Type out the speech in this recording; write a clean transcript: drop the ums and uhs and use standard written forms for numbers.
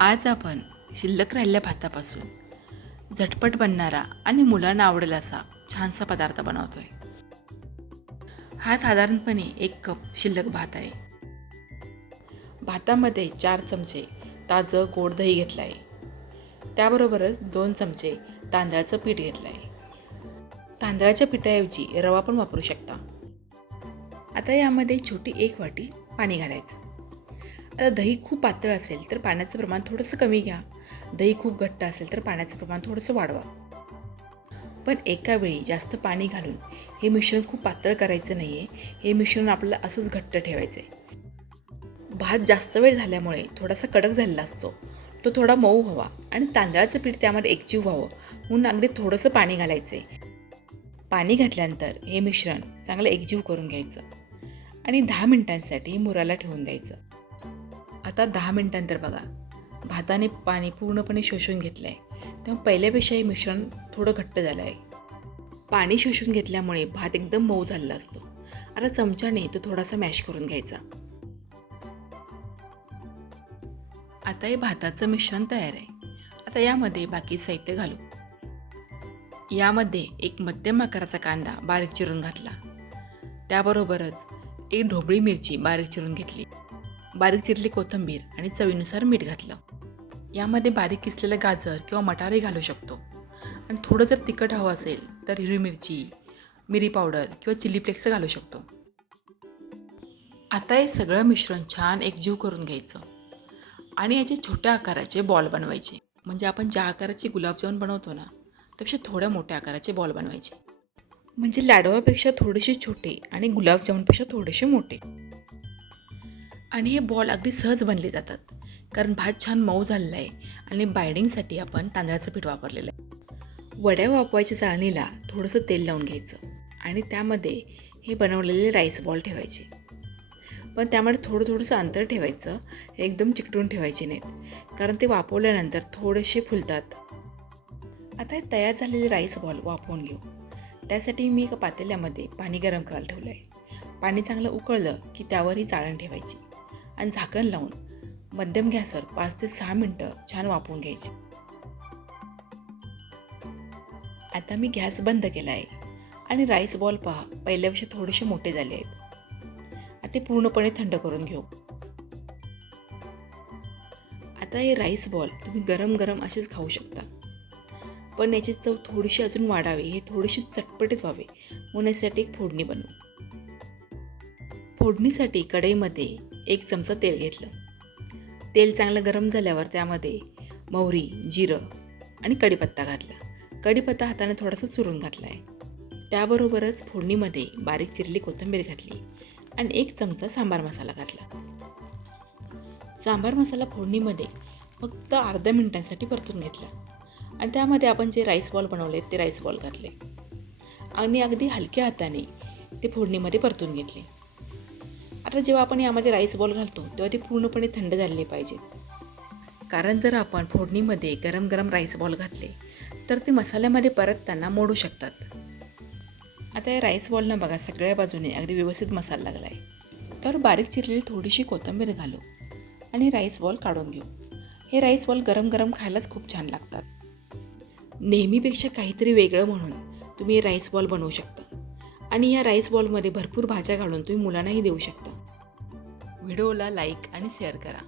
आज आपण शिल्लक राहिलेल्या भातापासून झटपट बनणारा आणि मुलांना आवडेल असा छानसा पदार्थ बनवतोय. हा साधारणपणे 1 कप शिल्लक भात आहे. भातामध्ये 4 चमचे ताजं गोड दही घेतलं आहे. त्याबरोबरच 2 चमचे तांदळाचं पीठ घेतलं आहे. तांदळाच्या पिठाऐवजी रवा पण वापरू शकता. आता यामध्ये छोटी 1 वाटी पाणी घालायचं. आता दही खूप पातळ असेल तर पाण्याचं प्रमाण थोडंसं कमी घ्या. दही खूप घट्ट असेल तर पाण्याचं प्रमाण थोडंसं वाढवा. पण एका वेळी जास्त पाणी घालून हे मिश्रण खूप पातळ करायचं नाही आहे. हे मिश्रण आपल्याला असंच घट्ट ठेवायचं आहे. भात जास्त वेळ झाल्यामुळे थोडासा कडक झालेला असतो. तो थोडा मऊ व्हावा आणि तांदळाचं पीठ त्यामध्ये एकजीव व्हावं म्हणून अगदी थोडंसं पाणी घालायचं आहे. पाणी घातल्यानंतर हे मिश्रण चांगलं एकजीव करून घ्यायचं आणि 10 मिनिटांसाठी मुराला ठेवून द्यायचं. आता 10 मिनिटांनंतर बघा, भाताने पाणी पूर्णपणे शोषून घेतलं आहे. तेव्हा पहिल्यापेक्षा हे मिश्रण थोडं घट्ट झालं आहे. पाणी शोषून घेतल्यामुळे भात एकदम मऊ झालेला असतो. आता चमच्याने तो थोडासा मॅश करून घ्यायचा. आता हे भाताचं मिश्रण तयार आहे. आता यामध्ये बाकी साहित्य घालू. यामध्ये 1 मध्यम आकाराचा कांदा बारीक चिरून घातला. त्याबरोबरच 1 ढोबळी मिरची बारीक चिरून घेतली. बारीक चिरली कोथिंबीर आणि चवीनुसार मीठ घातलं. यामध्ये बारीक किसलेलं गाजर किंवा मटारही घालू शकतो. आणि थोडं जर तिखट हवं असेल तर हिरवी मिरची, मिरी पावडर किंवा चिली फ्लेक्स घालू शकतो. आता हे सगळं मिश्रण छान एकजीव करून घ्यायचं आणि याचे छोट्या आकाराचे बॉल बनवायचे. म्हणजे आपण ज्या आकाराचे गुलाबजामुन बनवतो ना, त्यापेक्षा थोड्या मोठ्या आकाराचे बॉल बनवायचे. म्हणजे लाडवापेक्षा थोडेसे छोटे आणि गुलाबजामुनपेक्षा थोडेसे मोठे. आणि हे बॉल अगदी सहज बनले जातात कारण भात छान मऊ झालेला आहे आणि बाइंडिंगसाठी आपण तांदळाचं पीठ वापरलेलं आहे. वड्या वापवायच्या चाळणीला थोडंसं तेल लावून घ्यायचं आणि त्यामध्ये हे बनवलेले राईस बॉल ठेवायचे. पण त्यामध्ये थोडंसं अंतर ठेवायचं. एकदम चिकटून ठेवायचे नाहीत कारण ते वाफवल्यानंतर थोडेसे फुलतात. आता हे तयार झालेले राईस बॉल वाफवून घेऊ. त्यासाठी मी एका पातेल्यामध्ये पाणी गरम करायला ठेवलं आहे. पाणी चांगलं उकळलं की त्यावर ही चाळण ठेवायची आणि झाकण लावून मध्यम गॅसवर 5 ते 6 मिनटं छान वाफवून घ्यायची. आता मी गॅस बंद केला आहे आणि राईस बॉल पहा पहिल्यापेक्षा थोडेसे मोठे झाले आहेत. आता ते पूर्णपणे थंड करून घेऊ. आता हे राईस बॉल तुम्ही गरम गरम असेच खाऊ शकता. पण याची चव थोडीशी अजून वाढावी, हे थोडीशी चटपटीत व्हावे म्हणून यासाठी एक फोडणी बनवू. फोडणीसाठी कढईमध्ये 1 चमचा तेल घेतलं. तेल चांगलं गरम झाल्यावर त्यामध्ये मोहरी, जिरं आणि कढीपत्ता घातला. कढीपत्ता हाताने थोडासा चुरून घातला आहे. त्याबरोबरच फोडणीमध्ये बारीक चिरली कोथिंबीर घातली आणि 1 चमचा सांबार मसाला घातला. सांबार मसाला फोडणीमध्ये फक्त अर्ध्या मिनिटांसाठी परतून घेतला आणि त्यामध्ये आपण जे राईस बॉल बनवले ते राईस बॉल घातले आणि अगदी हलक्या हाताने ते फोडणीमध्ये परतून घेतले. आता जेव्हा आपण यामध्ये राईस बॉल घालतो तेव्हा ते पूर्णपणे थंड झालेले पाहिजेत. कारण जर आपण फोडणीमध्ये गरम गरम राईस बॉल घातले तर ते मसाल्यामध्ये परतताना मोडू शकतात. आता या राईस बॉलनं बघा सगळ्या बाजूने अगदी व्यवस्थित मसाला लागला आहे. त्यावर बारीक चिरलेली थोडीशी कोथिंबीर घालू आणि राईस बॉल काढून घेऊ. हे राईस बॉल गरम गरम खायलाच खूप छान लागतात. नेहमीपेक्षा काहीतरी वेगळं म्हणून तुम्ही राईस बॉल बनवू शकता आणि या राईस बॉलमध्ये भरपूर भाज्या घालून तुम्ही मुलांनाही देऊ शकता. व्हिडिओला लाईक आणि शेअर करा.